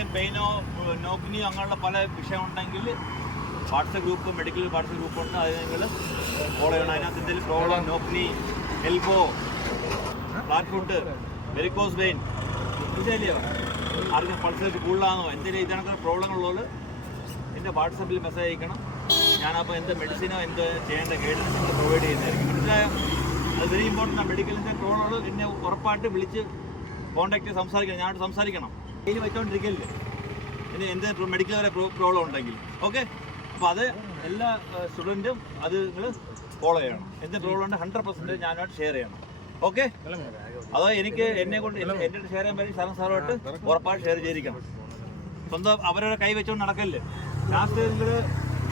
എന്തെങ്കിലും പെയിനോ നോക്കിനിയോ അങ്ങനെയുള്ള പല വിഷയമുണ്ടെങ്കിൽ WhatsApp group, medical WhatsApp group ഉണ്ട്, അത് നിങ്ങൾ ഫോളോ ചെയ്യണം. അതിനകത്ത് എന്തെങ്കിലും പ്രോബ്ലം, നോക്കിനി, elbow, flat foot, varicose vein, മനസ്സിലായില്ലേ, ആർക്കും പൾസ് കൂടുതലാണോ, എന്തെങ്കിലും ഇതിനൊക്കെ പ്രോബ്ലങ്ങളുള്ളത് എൻ്റെ വാട്സപ്പിൽ മെസ്സേജ് അയക്കണം. ഞാനപ്പോൾ എന്ത് മെഡിസിനോ എന്ത് ചെയ്യേണ്ട ഗൈഡൻസ് നിങ്ങൾ പ്രൊവൈഡ് ചെയ്യുന്നതായിരിക്കും. മനസ്സിലായോ? അത് വെരി ഇമ്പോർട്ടൻ്റ് ആണ്. മെഡിക്കലിൻ്റെ പ്രോബ്ലങ്ങൾ എന്നെ ഉറപ്പായിട്ട് വിളിച്ച് കോൺടാക്ട് സംസാരിക്കണം. ഞാനോട് സംസാരിക്കണം. ഡെയിലി വെച്ചോണ്ടിരിക്കല്ലേ ഇനി എന്ത് മെഡിക്കൽ വരെ പ്രോബ്ലം ഉണ്ടെങ്കിൽ. ഓക്കെ, അപ്പോൾ അത് എല്ലാ സ്റ്റുഡൻറ്റും അത് നിങ്ങൾ ഫോളോ ചെയ്യണം. എന്ത് പ്രോബ്ലം ഉണ്ട് 100% ഞാനായിട്ട് ഷെയർ ചെയ്യണം. ഓക്കെ, അതോ എനിക്ക് എന്നെ കൊണ്ട് എൻ്റെ ഷെയർ ചെയ്യാൻ പറ്റും സാറുമായിട്ട് ഉറപ്പായിട്ട് ഷെയർ ചെയ്തിരിക്കണം. സ്വന്തം അവരുടെ കൈ വെച്ചുകൊണ്ട് നടക്കല്ലേ. ലാസ്റ്റ് നിങ്ങൾ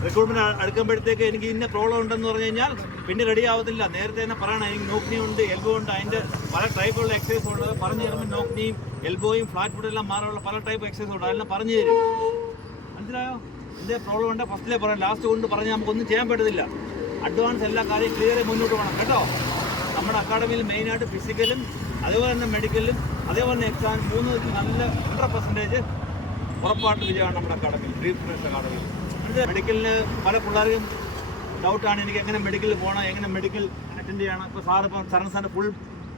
റിക്രൂട്ട്മെൻറ്റ് അടുക്കുമ്പോഴത്തേക്ക് എനിക്ക് ഇന്ന പ്രോബ്ലം ഉണ്ടെന്ന് പറഞ്ഞു കഴിഞ്ഞാൽ പിന്നെ റെഡി ആവത്തില്ല. നേരത്തെ തന്നെ പറയണം, എനിക്ക് നോക്കിനി ഉണ്ട്, എൽബോ ഉണ്ട്, അതിൻ്റെ പല ടൈപ്പുള്ള എക്സസൈസ് ഉണ്ട്. പറഞ്ഞു തരുമ്പോൾ നോക്കിനിയും എൽബോയും ഫ്ലാറ്റ് ഫുഡ് എല്ലാം മാറാനുള്ള പല ടൈപ്പ് എക്സസൈസ് ഉണ്ട്, അതെല്ലാം പറഞ്ഞു തരും. മനസ്സിലായോ? ഇതിൻ്റെ പ്രോബ്ലം ഉണ്ട് ഫസ്റ്റിലേ പറയാം, ലാസ്റ്റ് കൊണ്ട് പറഞ്ഞാൽ നമുക്കൊന്നും ചെയ്യാൻ പറ്റത്തില്ല. അഡ്വാൻസ് എല്ലാ കാര്യം ക്ലിയർ മുന്നോട്ട് പോകണം കേട്ടോ. നമ്മുടെ അക്കാഡമിയിൽ മെയിനായിട്ട് ഫിസിക്കലും അതേപോലെ തന്നെ മെഡിക്കലും അതേപോലെ തന്നെ എക്സാം 3 നല്ല 100% ഉറപ്പായിട്ട് വിജയമാണ് നമ്മുടെ അക്കാഡമിയിൽ, ഡ്രീം സ്റ്റുഡൻസ് അക്കാഡമിയിൽ. മെഡിക്കലിന് പല പിള്ളേർക്കും ഡൗട്ടാണ്, എനിക്ക് എങ്ങനെ മെഡിക്കലിൽ പോകണം, എങ്ങനെ മെഡിക്കൽ അറ്റൻഡ് ചെയ്യണം. ഇപ്പോൾ സാറിപ്പോൾ സാറിൻ്റെ ഫുൾ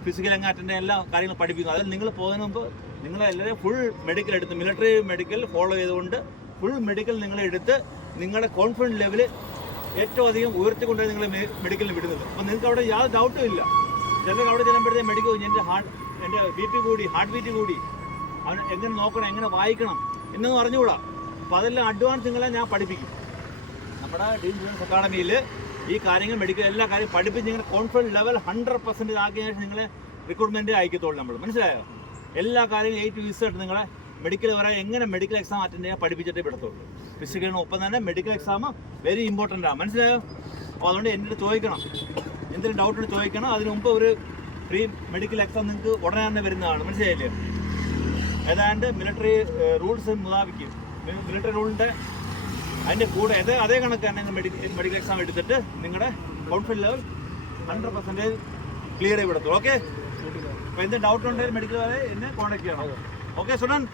ഫിസിക്കൽ എങ്ങനെ അറ്റൻഡ് ചെയ്യാൻ എല്ലാ കാര്യങ്ങളും പഠിപ്പിക്കുന്നു. അതിൽ നിങ്ങൾ പോകുന്നതിന് മുമ്പ് നിങ്ങളെല്ലാവരും ഫുൾ മെഡിക്കൽ എടുത്ത്, മിലിറ്ററി മെഡിക്കൽ ഫോളോ ചെയ്തുകൊണ്ട് ഫുൾ മെഡിക്കൽ നിങ്ങളെടുത്ത് നിങ്ങളുടെ കോൺഫിഡൻസ് ലെവൽ ഏറ്റവും അധികം ഉയർത്തിക്കൊണ്ടാണ് നിങ്ങൾ മെഡിക്കലിൽ വിടുന്നത്. അപ്പോൾ നിങ്ങൾക്ക് അവിടെ യാതൊരു ഡൗട്ടും ഇല്ല. ചിലർക്ക് അവിടെ ചെല്ലുമ്പോഴത്തേക്ക് മെഡിക്കൽ എൻ്റെ BP കൂടി, ഹാർട്ട് ബീറ്റ് കൂടി, അവൻ എങ്ങനെ നോക്കണം, എങ്ങനെ വായിക്കണം എന്നൊന്നും അറിഞ്ഞുകൂടാ. അപ്പോൾ അതെല്ലാം അഡ്വാൻസ് നിങ്ങളെ ഞാൻ പഠിപ്പിക്കും. നമ്മുടെ ഡ്രീം സ്റ്റുഡൻസ് അക്കാഡമിയിൽ ഈ കാര്യങ്ങൾ മെഡിക്കൽ എല്ലാ കാര്യം പഠിപ്പിച്ച് നിങ്ങളുടെ കോൺഫിഡൻസ് ലെവൽ 100% ആക്കിയ ശേഷം നിങ്ങളെ റിക്രൂട്ട്മെൻറ്റ് അയക്കത്തുള്ളൂ നമ്മൾ. മനസ്സിലായോ? എല്ലാ കാര്യങ്ങളും A to Z നിങ്ങളെ മെഡിക്കൽ വരെ എങ്ങനെ മെഡിക്കൽ എക്സാം അറ്റൻഡ് ചെയ്യാൻ പഠിപ്പിച്ചിട്ടേ വിടത്തുള്ളൂ. ഫിസിക്കലിന് ഒപ്പം തന്നെ മെഡിക്കൽ എക്സാം വെരി ഇമ്പോർട്ടൻ്റ് ആണ്. മനസ്സിലായോ? അപ്പോൾ അതുകൊണ്ട് എൻ്റെ ചോദിക്കണം, എന്തെങ്കിലും ഡൗട്ട് ചോദിക്കണം. അതിന് മുമ്പ് ഒരു പ്രീ മെഡിക്കൽ എക്സാം നിങ്ങൾക്ക് ഉടനെ തന്നെ വരുന്നതാണ്. മനസ്സിലായില്ലേ? ഏതാണ്ട് മിലിറ്ററി റൂൾസ് മുതാബിക്കും, മിലിറ്ററി റൂളിൻ്റെ അതിൻ്റെ കൂടെ അതേ കണക്ക് തന്നെ മെഡിക്കൽ എക്സാം എടുത്തിട്ട് നിങ്ങളുടെ കോൺഫിഡൻസ് ലെവൽ 100% ക്ലിയർ ചെയ്ത് വിടത്തുള്ളൂ. ഓക്കെ, അപ്പോൾ എന്ത് ഡൗട്ട് ഉണ്ടെങ്കിൽ മെഡിക്കൽ വരെ എന്നെ കോൺടാക്ട് ചെയ്യണം. Okay student.